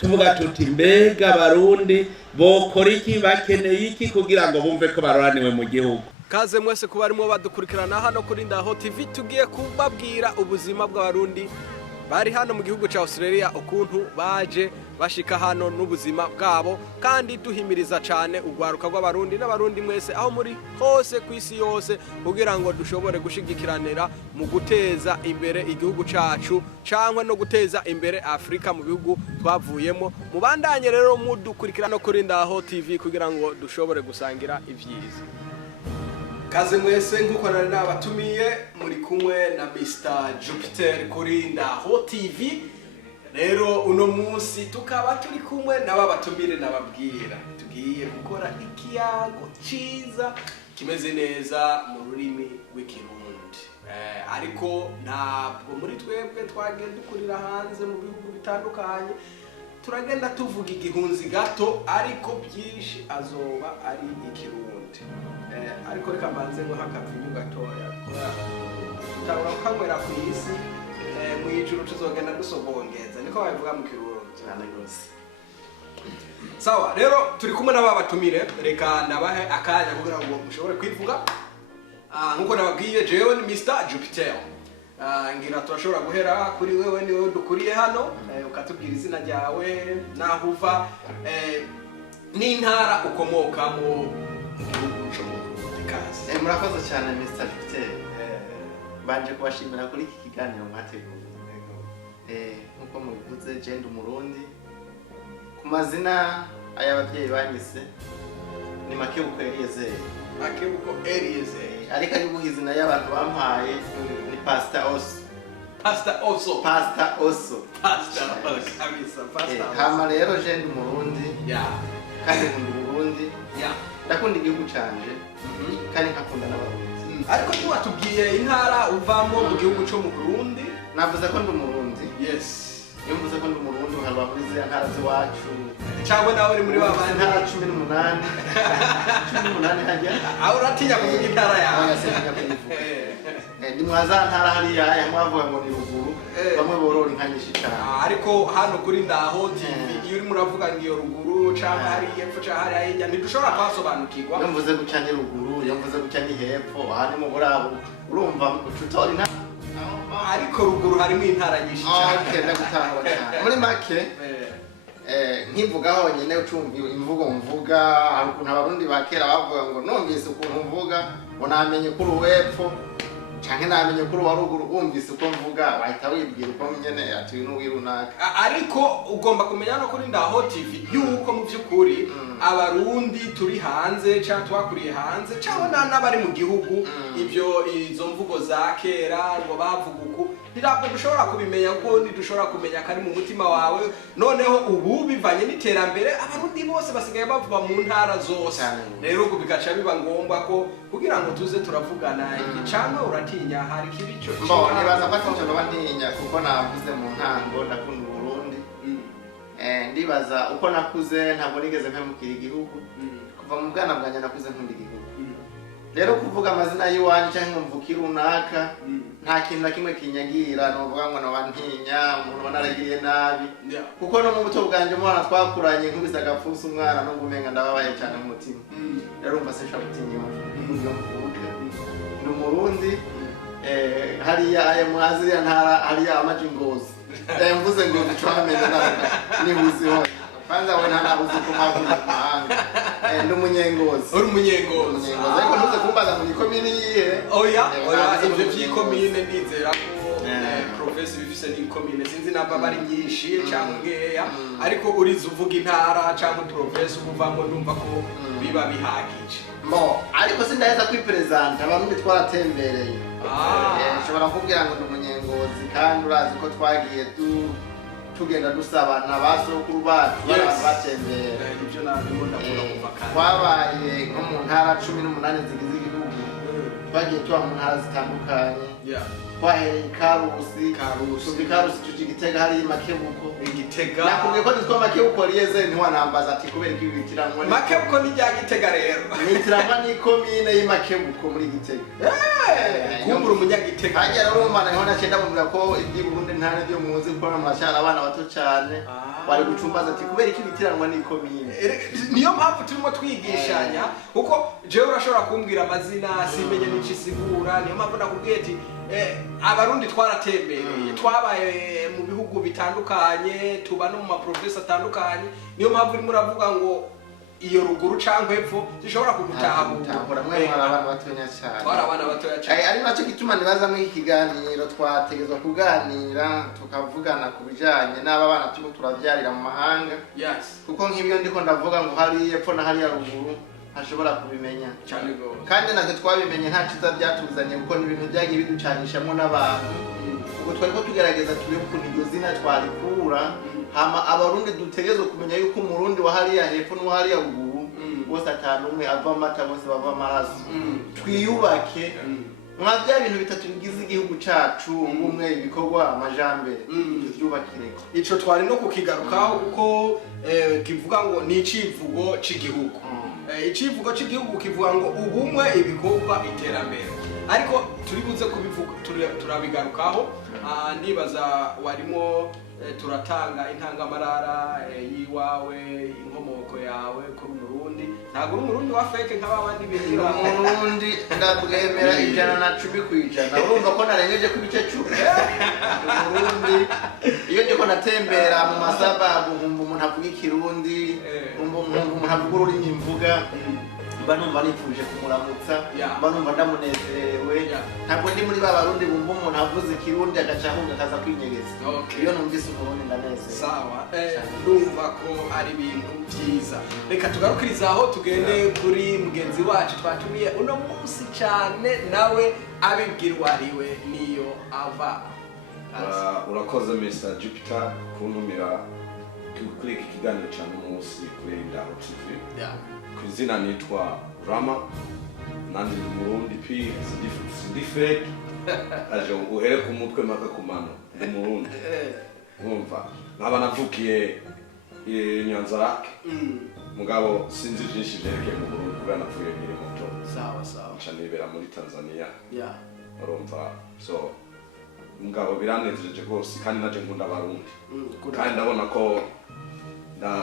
tuvuga tuti mbega abarundi bokora iki bakeneye iki kugira ngo bumve ko baroraniwe mu gihugu. Kaze mwese kuba arimo badukurikirana hano kuri Ndaho TV, tugiye kubabwira ubuzima bw'abarundi bari hano mu gihugu ca Australia, ukuntu baje bashika hano n'ubuzima bwabo, kandi duhimiriza cane ugwaruka rw'abarundi n'abarundi mwese aho muri hose kw'isi yose, kugira ngo dushobore gushigikiranira mu guteza imbere igihugu cacu cankwe no guteza imbere Afrika mu bihugu twavuyemo. Mubandanye rero mudukurikirana kuri Ndaho TV kugira ngo dushobore gusangira ivyiza. Kaze mwese nkuko nari nabatumiye, muri kumwe na Mr. Jupiter kuri Ndaho TV. Rero uno munsi tukaba turi kumwe n'ababatumire nababwira. Tugiye gukora ikiyago ciza kimeze neza mu rurimi rw'ikirundi. Ariko ntabwo muri twebwe twagenda dukurira hanze mu bihugu bitandukanye. Turagenda tuvuga igihunzi gato, ariko byinshi azoba ari ikirundi. Ariko reka mbanze ngo hakavinyu gatoya tutabura kukanywera ku isi mu ijuru tuzogenda dusobongeza, niko babivuga mu kirundi cyane rwose. Sawa, rero turi kumwe n'ababatumire, reka ndabahe akanya kugira ngo mushobore kwivuga. Nkuko nababwiye, jewe ni Mr. Jupiter. Ngira turashobora guhera kuri wewe, ni wewe dukuriye hano, ukatubwira izina ryawe, naho uva, n'intara ukomokamo. Murakoze cyane Mr. Jupiter. Banje kubashimira kuri iki kiganiro mwateguye. Nkuko mubivuze, je ndi Umurundi. Ku mazina ay'abavyeyi banyise ni Makebuko Eliezer. Makebuko Eliezer. Ariko ari buhizina y'abantu bampaye ni Pastor Oso. Pastor Oso. Pastor Oso. Pastor Oso. Kabisa, Pastor Oso. Hama rero je ndi Umurundi. Yeah. Kandi nkunda Uburundi. Yeah. Ndakunda igihugu canje. Kandi nkakunda n'abarundi. Ariko ntiwatubwiye intara uvamo mu gihugu cyo mu Burundi? Navuze ko ndi Umurundi. Yes. Iyo mvuze ko ndi Umurundi uharwa muri ziriya ntara z'iwacu. Cyangwa nawe uri muri ba bandi ntara 18. 18 hajya. Aho uratinya kuvuga intara yawe. Ndi mwaza ntara hariya yamwavuga ngo ni ruguru. Bamwe borora inka nyinshi cyane. Ariko hano kuri Ndaho TV iyo uri muravuga ngo iyo ruguru cyangwa hari hepfo cyangwa hari hirya ntidushobora kwasobanukirwa. Iyo mvuze guca ni ruguru, iyo mvuze guca ni hepfo, aha ni mu burabu. Urumva ucutora intara. Ariko ruguru harimo intara nyinshi cyane. Okay, ndagutahura cyane. Muri make nkivuga honyine ucumva imvugo mvuga, hari ukuntu abarundi bakera bavuga ngo numvise ukuntu mvuga ngo namenye kuri uwepfo canke namenye kuri wa ruguru, wumvise uko mvuga wahita wibwira uko nyene ati uyu n'uwirunaka. Ariko ugomba kumenya no kuri Ndaho TV yuko mu by'ukuri abarundi turi hanze cyangwa twakuriye hanze cyangwa n'abari mu gihugu, ibyo izo mvugo za kera ngo bavuga uko ntabwo dushobora kubimenya, kuko ntidushobora kumenya kari mu mutima wawe. Noneho ubu bivanye n'iterambere, abarundi bose basigaye bavuga mu ntara zose. Rero ubu bigaca biba ngombwa ko kugira ngo tuze turavugana igicano uratinya hari kibico. Mbona nibaza ko icyo bantinya kuko navuze mu ntango ndakunda Burundi. Ndibaza uko nakuze ntabwo nigeze mpemukira igihugu. Kuva mu bwana bwanjye nakuze nkunda igihugu. Rero kuvuga amazina y'iwanyu cyangwa mvuki runaka nta kintu na kimwe kinyagira, novuga ngo nabantinya umuntu banaragiriye nabi. Kuko no mu buto bwanjye umwana twakuranye nkubise agapfusa umwana no gumenga ndababaye cyane mu mutima. Rero umva se shakutinya iyo mvuga ndi Umurundi. Hariya aya mwazi ya ntara hariya amajingozi. Mvuze ngo ducwamenye ni buziho. Kwanza wewe ntabuze kumavuga mahanga. Ndi Umunyengozi. Uri Umunyengozi. Ariko ntuze kumbaza mu gikomini yihe. Oya ibyo by'ikomine ndizera ko professor bifise n'ikomine sinzi namba bari nyinshi cyangwa ngeya, ariko uriza uvuga intara cyangwa professor uvamo ndumva ko biba bihagije. Ariko sindaheza kwipresenta, abantu twaratembereye. Nshobora kuvugira ngo ndi Umunyengozi, kandi urazi ko twagiye tugenda dusabana basokuru bacu batembera. Ibyo nabwo ndavuga kuva kandi twabaye nko mu ntara 18 zigize igihugu. Twagiye tuba mu ntara zitandukanye. twahereye Karusi tuzi Karusi tuji Gitega hari Makebuko Igitega nakubwiye ko nitwa Makebuko riyeze ntiwanambaza ati kubera iki bitiranwa Makebuko ni rya Gitega rero nitirangwa ni komine y'Imakebuko muri Gitega kumbura umunyagitega hajya rero umwana niho nacenda bumvira ko ibyi Burundi ntane byo muzi ko namashara abana bato cyane bari gucumbaza ati kubera iki bitiranwa ni komine niyo mpamvu turimo twigishanya kuko jewe urashobora kumbwira amazina simenye n'iki sigura niyo mpamvu nakubwiye ati abarundi twaratembereye twabaye mu bihugu bitandukanye tuba no mu maprovinsi atandukanye niyo mpamvu urimo uravuga ngo iyo ruguru canke epfo zishobora kugutahura mwe abana batonya cyane twara abana batoya cyane ari nacyo gituma nibaza mu ikiganiro twategezwa kuganira tukavugana ku bijanye n'aba bana turimo turavyarira mu mahanga kuko nk'ibyo ndiko ndavuga ngo hari epfo na hari ya ruguru hashobora kubimenya cyane go kandi natwe twabimenye nta kiza byatuzanye kuko ni ibintu byagiye biducanishamo n'abantu ubwo twari ko tugerageza turebe ukuntu iryo zina twarikura hama abarundi dutegerezwa kumenya yuko umurundi wa hariya hepfo n'uwa hariya ruguru bose atanu umwe ava amata bose bava amaraso twiyubake mwa bya bintu bitatu bigize igihugu cacu ubumwe ibikorwa amajambere tuvyubakireko ico twari no kukigarukaho kuko kivuga ngo ni icivugo c'igihugu icivugo c'igihugu kivuga ngo ubumwe ibikorwa iterambere ariko turi buze kubivuga turabigarukaho nibaza warimo turatanga intangamarara yiwawe inkomoko yawe kuri Burundi ntago uri Murundi wa fake nk'abandi bigira Murundi ndabwemera 110% urumva ko narengeje ku bice 10 Murundi iyo ndiko natembera mu masababu nkumva umuntu avuga ikirundi nkumva umuntu avuga ururimi mvuga mba numva nifuje kumuramutsa mba numva ndamunezerewe ntabwo ndi muri babarundi bumva umuntu avuze ikirundi agacahunga akaza kwinyegeza iyo numvise umurundi ndaneze sawa ndumva ko ari ibintu byiza reka tugarukiriza aho tugende kuri mugenzi wacu twatumiye uno munsi cyane nawe abibwirwa ariwe niyo ava urakoze Mr. Jupiter kuntumira kuri iki kiganiro cyane umunsi kuri Ndaho TV kuzina nitwa Rama nandi Murundi pi different aje uhere ku mutwe maka kumano ndi Murundi umva nkaba navukiye Nyanzarake mugabo sinzi byinshi byerekeye mu Burundi kubera napfuye nkiri muto sawa nibera muri Tanzania urumva so mugabo biranejeje rwose kandi naje nkunda abarundi kandi ndabona ko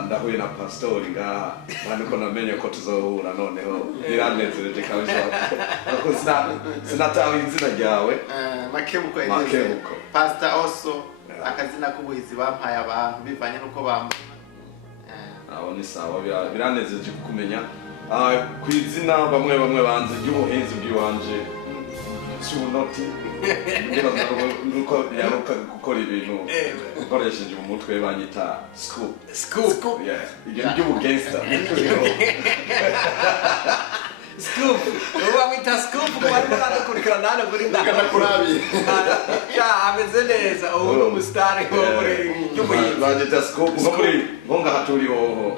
ndahuye na pastori ngaha kandi ko namenye ko tuzohura noneho biranezereje kabisa ko sinatawe izina ryawe Makebuko pastor also akazina k'ubuhizi bampaye abantu bivanye nuko bamwe abo ni sawa biranezereje kumenya ku izina bamwe banze ry'ubuhinzi bw'iwanje sunoti nuko yaruka gukora ibintu ukoresheje mu mutwe banyita scoop ibyo by'ubugangster scoop uba wita scoop kubantu banakurikirana hano kuri ndakurabi ameze neza ubu ni umusitari y'umuhinzi banyita scoop ngo ngahaturi hoho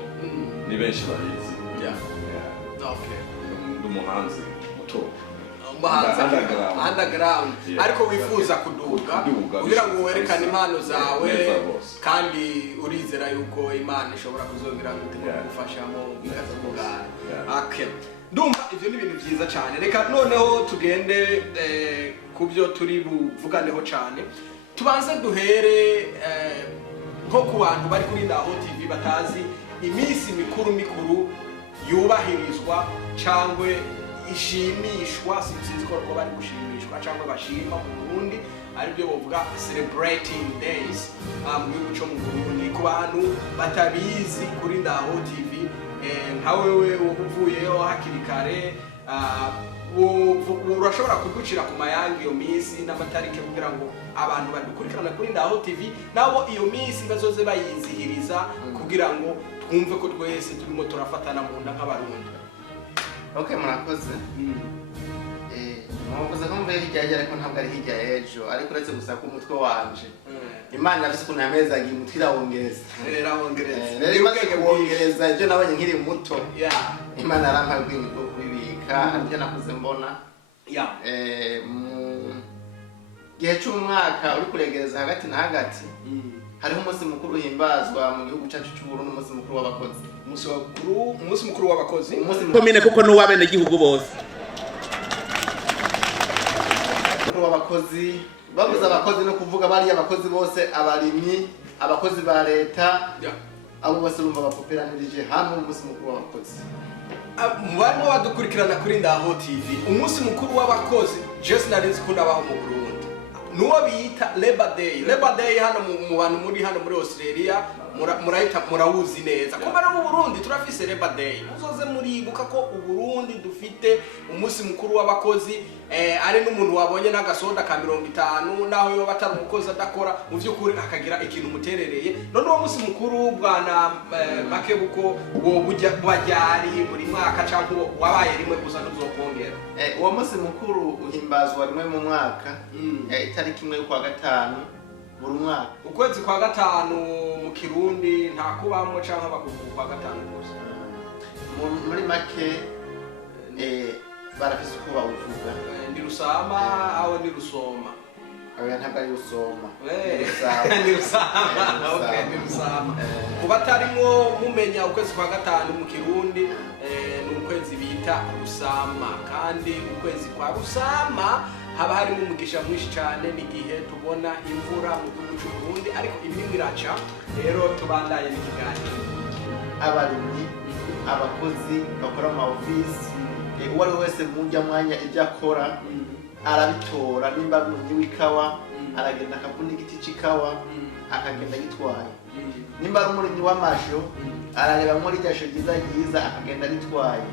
ni benshi babizi ndi umuhanzi muto underground ariko wifuza kuduga kugira ngo werekane impano zawe kandi urizera yuko Imana ishobora kuzongera kugufashamo bikazakugana ndumva ivyo ni ibintu byiza cyane reka noneho tugende kubyo turi buvuganeho cyane tubanze duhere nko ku bantu bari kuri Ndaho TV batazi iminsi mikuru yubahirizwa cyangwe ishimishwa sinzi ko bari gushimishwa cyangwa bashima mu Burundi ari byo bavuga celebrating days mu gihugu cyo mu Burundi ku bantu batabizi kuri Ndaho TV nka wewe uvuyeyo hakiri kare urashobora kuducira ku mayangi iyo minsi n'amatarike kugira ngo abantu badukurikirana kuri Ndaho TV nabo iyo minsi bazoze bayizihiriza kugira ngo twumve ko twese turimo turafatana mu nda nk'abarundi. Okay, murakoze. Mwavuze ko mvuye hirya ariko ntabwo ari hirya ejo ariko uretse gusa ku mutwe wanje Imana yafise ukuntu yamezaga umutwe irawongereza rero imaze kuwongereza ibyo nabonye nkiri muto Imana yarampaye ubwenge bwo kubibika aribyo nakuze mbona gihe cy'umwaka uri kuregereza hagati na hagati hariho umunsi mukuru himbazwa mu gihugu cyacu cy'u Burundi, umunsi mukuru w'abakozi. Umunsi mukuru w'abakozi komine kuko n'uwabene gihugu bose. Abakozi bavuze abakozi no kuvuga bari abakozi bose, abarimyi, abakozi ba leta, abo bose urumva bapoperanirije hamwe umunsi mukuru w'abakozi. Barimo badukurikirana kuri Ndaho TV. Umunsi mukuru w'abakozi Jesse narinzi ko nabaho mu Burundi nuwo bita Labor Day. Labor Day hano mu bantu muri hano muri Australia murahita murawuzi neza. Kumba no mu Burundi turafise Labor Day. Muzoze muribuka ko u Burundi dufite umunsi mukuru w'abakozi, ari n'umuntu wabonye n'agasoda ka 50 naho yo batari umukozi adakora mu vy'ukuri akagira ikintu muterereye. None uwo munsi mukuru bwana Makebuko wo bajyari buri mwaka cyangwa wabaye rimwe gusa ntuzokongera? Uwo munsi mukuru uhimbazwa rimwe mu mwaka, itariki imwe kwa gatanu buri mwaka. Ukwezi kwa gatanu mu Kirundi nta kubamwe cyangwa bakuvuga kwa gatanu gusa. Muri make barafise uko bawuvuga. Ndi Rusama aho ndi Rusoma. Oya ntabwo ari Rusoma. Ndi Rusama. Okay, ndi Rusama. Kuba tarimo mumenya ukwezi kwa gatanu mu Kirundi ni ukwezi bita Rusama, kandi ukwezi kwa Rusama haba harimo umugisha mwinshi cyane, n'igihe tubona imvura mu gihugu cy'u Burundi, ariko imvura iraca. Rero tubandaye n'ikiganiro. Abarimyi, abakozi bakora mu office, uwo ari wese mujya mwanya ibyo akora arabitora. Nimba ari umurimyi w'ikawa aragenda akavuna igiti cy'ikawa akagenda gitwaye. Nimba ari umurimyi w'amasho arareba muri ryasho ryiza akagenda ritwaye.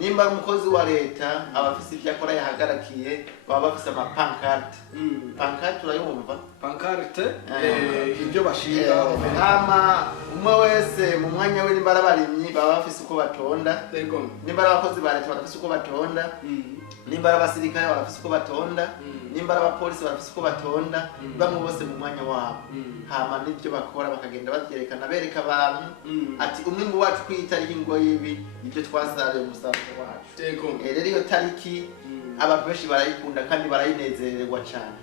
Nimba ari umukozi wa leta abafise ibyo akora yahagarakiye baba bafise amapankarte. Pankarte urayumva? Pankarte ibyo bashinga hama umwe wese mu mwanya we. Nimba ari abarimyi baba bafise uko batonda, nimba ari abakozi ba leta barafise uko batonda, nimba ari abasirikare barafise uko batonda, nimba ari abapolisi barafise uko batonda, bamwe bose mu mwanya wabo. Hama n'ibyo bakora bakagenda babyerekana, bereka abantu ati umwimbu wacu kwitariki ngo yibi ibyo twasariye umusaruro wacu. Rero iyo tariki abantu benshi barayikunda kandi barayinezererwa cyane.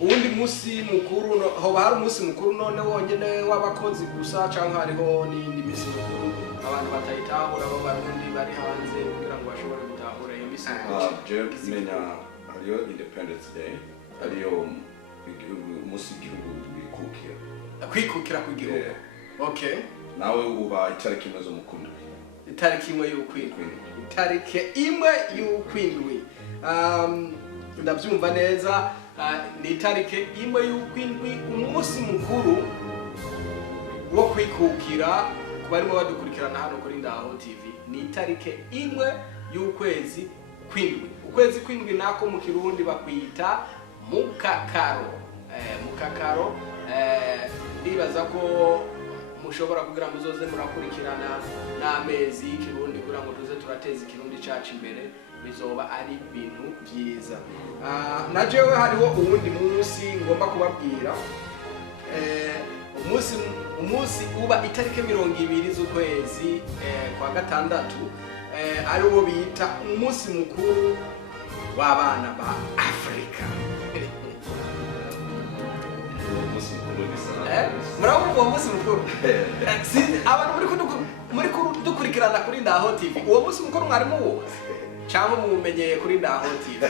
Uwundi munsi mukuru hoba hari umunsi mukuru none wonyene w'abakozi gusa cyangwa hariho n'indi minsi mukuru abantu batayitahura b'abarundi bari hanze kugira ngo bashobore gutahura iyo minsi je menya hariyo Independence Day, hariyo umunsi w'igihugu kwikukira ku gihugu. Okay, nawe uba itariki imwe z'umukuru. Itariki imwe y'ukwindwi. Itariki imwe y'ukwindwi. Ndabyumva neza. Ni itariki imwe y'ukwindwi, umunsi mukuru wo kwikukira. Ku barimo badukurikirana hano kuri Ndaho TV, ni itariki imwe y'ukwezi kwindwi. Ukwezi kwindwi nako mu Kirundi bakwita Mukakaro. Mukakaro ndibaza ko mushobora kugira muzoze murakurikirana n'amezi y'Ikirundi kugira ngo tuze turateza Ikirundi cyacu imbere, bizoba ari ibintu byiza. Najewe hariho uwundi munsi ngomba kubabwira. Umunsi uba itariki 20 z'ukwezi kwa gatandatu, ari wo bita umunsi mukuru w'abana ba Afrika. Murabona uwo munsi mukuru? Abantu muri dukurikirana kuri Ndaho TV, uwo munsi mukuru mwarimu wo cyangwa mumenyeye kuri Ndaho TV?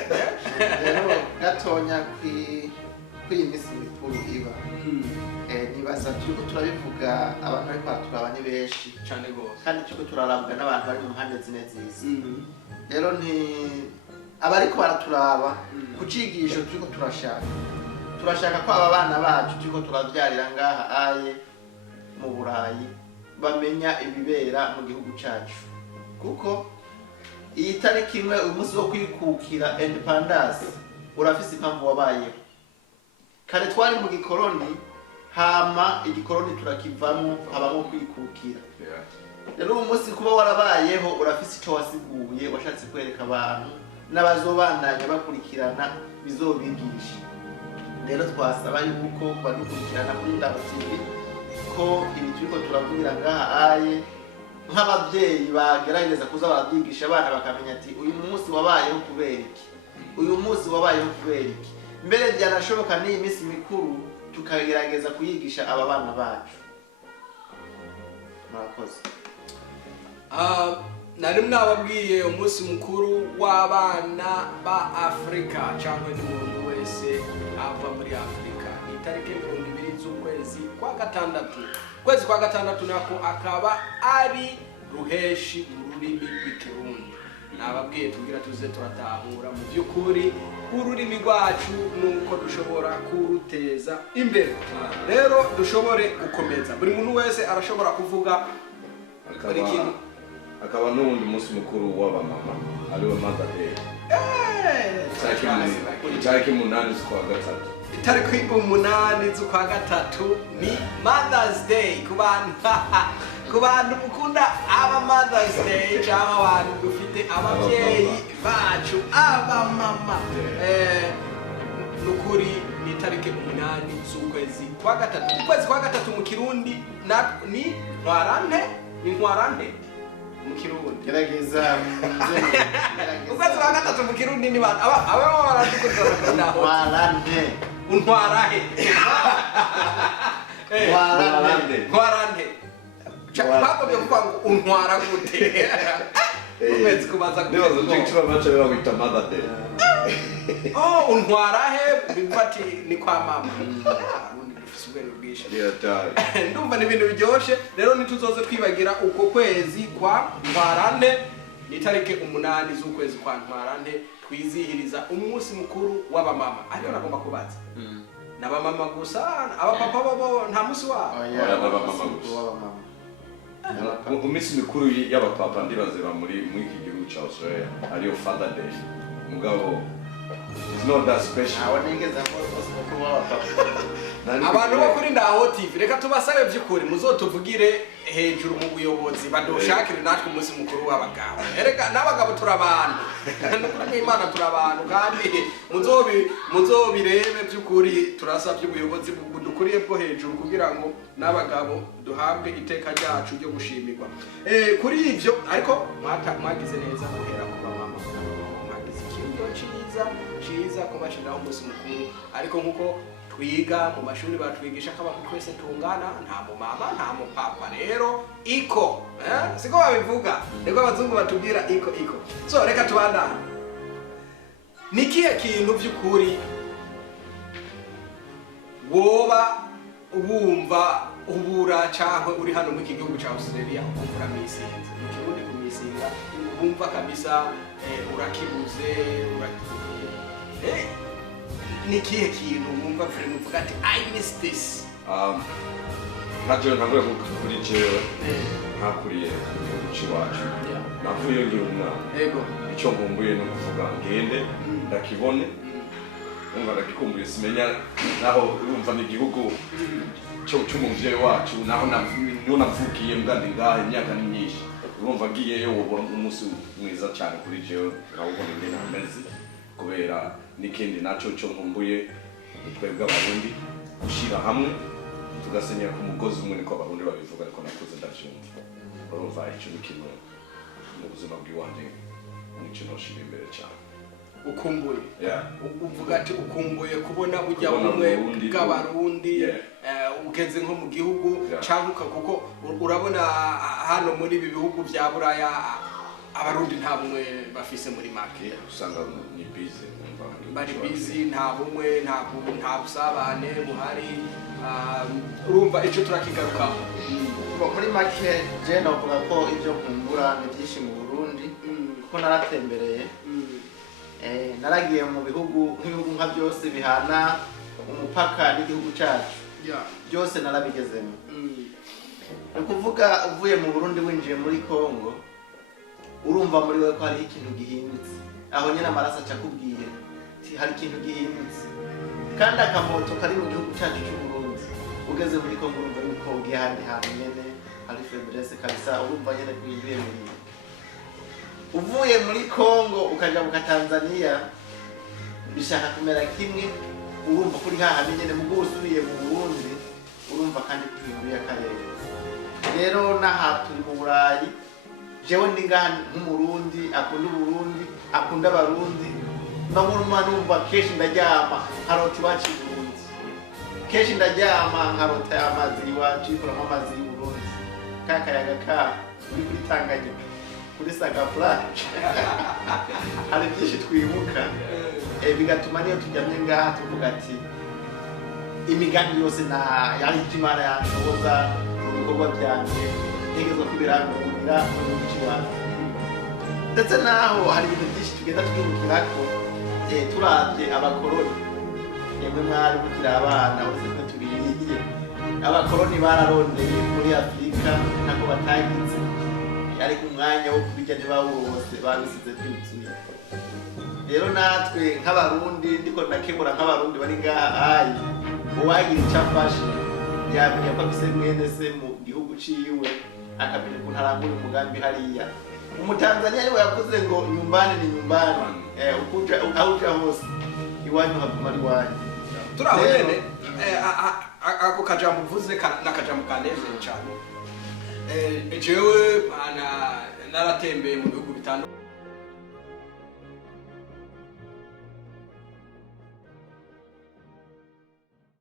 Rero gatonya kuri minsi mikuru iba. Nibaza turiko turabivuga abantu bari kwaturaba ni benshi cyane gose, kandi turiko turarabwa n'abantu bari mu mpande zine z'isi. Rero abariko baraturaba ku cigisho turiko turashaka ko aba bana bacu turiko turavyarira ngaha aye mu Burayi bamenya ibibera mu gihugu cyacu, kuko iyi tariki imwe umunsi wo kwikukira independence urafise impamvu wabayeho. Kare twari mu gikoroni, hama igikoroni turakivamo habamo kwikukira. Rero umunsi kuba warabayeho urafise icyo wasiguye, washatse kwereka abantu n'abazobandanya bakurikirana bizobigisha. Rero twasaba yuko badukurikirana kuri Ndaho TV ko ibi turiko turavugira ngaha aye nk'abavyeyi bagerageza kuza barabyigisha abana bakamenya ati uyu munsi wabayeho kubera iki, uyu munsi wabayeho kubera iki. mbere byanashoboka n'iyi minsi mikuru tukagerageza kuyigisha aba bana bacu. Murakoze. Nari mwababwiye umunsi mukuru w'abana ba Afrika cyangwa n'umuntu wese ava muri Afrika itariki 20 z'ukwezi kwa gatandatu. Kwezi kwa gatandatu nako akaba ari ruheshi mu rurimi rw'ikirundi. Nababwiye tugira tuze turatahura mu by'ukuri ururimi rwacu nuko dushobora kuruteza imbere. Rero dushobore gukomeza. Buri muntu wese arashobora kuvuga akaba n'undi munsi mukuru w'abamama ariwe Mother Day. Itariki 8 z'ukwa gatatu. Itariki 8 z'ukwa gatatu ni Mother's Day ku bantu mukunda aba Mother's Day cyangwa abantu dufite ababyeyi bacu aba mama. Nukuri ni itariki 8 z'ukwezi kwa gatatu. Ukwezi kwa gatatu mu Kirundi ni ntwarante mu Kirundi. Gerageza ukwezi kwa gatatu mu Kirundi ni bana aba baradukurikirana untwarahe ntwarante Chakubyo kwa untwara gute. Ukwezi kubaza gute. Nibaza cyiciro bacha bita Mother Day. Untwarahe bifati ni kwa mama. Ndumva ni ibintu byoshe. Rero nituzoze twibagira uko kwezi kwa ntwarante ni tariki 8 z'ukwezi kwa ntwarante twizihiriza umunsi mukuru w'abamama. Ariyo nagomba kubaza. N'abamama gusa abapapa babo nta musi wabo. Abamama gusa. Umunsi mikuru y'abapapa ndibazeba muri iki gihugu cya Australia ariyo Father Day. Mugabo it's not that special. Abantu bo kuri Ndaho TV reka tubasabe by'ukuri muzotuvugire hejuru mu buyobozi badoshakire natwe umunsi mukuru w'abagabo. Ereka n'abagabo turabantu. N'ukuri Imana turabantu kandi muzobirebe by'ukuri turasabye ubuyobozi budukuriye bwo hejuru kugira ngo n'abagabo duhabwe iteka ryacu ryo gushimirwa. Kuri ivyo ariko mwagize neza guhera ku bamama. Mwagize ikintu ciza kubashiraho umunsi mukuru ariko nkuko twiga mu mashuri batwigisha ko abantu twese tungana nta mu mama nta mu papa rero iko siko babivuga niko abazungu batubwira iko so reka tubandane. Nikiye kintu by'ukuri woba wumva ubura cyangwa uri hano mu gihugu cya Australia ukura misinze mu Kirundi kumisinga wumva kabisa urakibuze nikiye kintu wumva frame uvuga ati I miss this. Ntaje ntabwo kuri jewe ntakuriye mu kiwacu navuye ngira umwana yego icyo ngumbuye no kuvuga ngende ndakibone umva ndakikumbuye simenya naho urumva ni igihugu cy'umuvyeyi wacu naho navukiye mbandi ngahe imyaka ni myinshi urumva ngiyeyo wobona umunsi mwiza cyane kuri jewe nawubona ingene ameze kubera nikindi naco cyo ngumbuye twebwe abarundi gushira hamwe tugasenyera ku mugozi umwe niko abarundi babivuga ariko nakuze ndavyumva urumva icyo kintu mu buzima bw'iwanje n'icyo noshira imbere cyane ukumbuye uvuga ati ukumbuye kubona bujya bumwe bw'abarundi ugeze nko mu gihugu canguka kuko urabona hano muri ibi bihugu bya Buraya abarundi nta bumwe bafise muri market usanga ni busy bari busy nta bumwe nta busabane buhari urumva icyo turakigarukaho muri make je navuga ko ibyo kumbura ni byinshi mu Burundi kuko naratembereye naragiye mu bihugu nk'ibihugu nka byose bihana umupaka n'igihugu cyacu byose narabigezemo. Ni kuvuga uvuye mu Burundi winjiye muri Congo urumva muri we ko hari ikintu gihindutse aho nyine amaraso acakubwiye hari ikintu gihindutse kandi akamoto kari mu gihugu cyacu cy'u Burundi ugeze muri Congo urumva yuko ugiye ahandi hantu nyene hari faiblesse kabisa urumva nyene kwinduye muri uvuye muri Congo ukaja mu Tanzania bishaka kumera kimwe urumva kuri hahandi nyene mu gusubiye mu Burundi urumva kandi kwinduye akarere rero naha turi mu Burayi jewe ndi ngani nk'umurundi akunda Uburundi akunda abarundi ndaguma numva kenshi ndaryama nkarota iwacu i Burundi, kenshi ndaryama nkarota amazi iwacu ikuramo amazi y'u Burundi, ka kayaga ka uri kuri Tanganyika kuri Sagafla hari byinshi twibuka, bigatuma niyo tujyamye ngaha tuvuga ati imigambi yose yari Imana yanshoboza mu bikorwa byanjye ntegerezwa kubirangurira mu gihugu cy'iwacu. Ndetse naho hari ibintu byinshi tugenda twibukirako turavye abakoroni, yemwe mwari mukiri abana bose twe tubiriye, abakoroni bararondeye muri Afurika ntabwo batagize, yari umwanya wo kubirya ntibawurose, babisize byuzuye. Rero natwe nk'abarundi ndiko ndakemura nk'abarundi bari ngaha uwagira icyo afashe yamenya ko afise mwene se mu gihugu ciwe, akamenya ukuntu arangura umugambi hariya. Umutanzania niwe yavuze ngo nyumbani ni nyumbani, aho uja hose iwanyu haguma ari iwanyu. Turaho nyene ako kajambo uvuze n'akajambo kanezeye cyane. Jewe naratembeye mu bihugu bitandukanye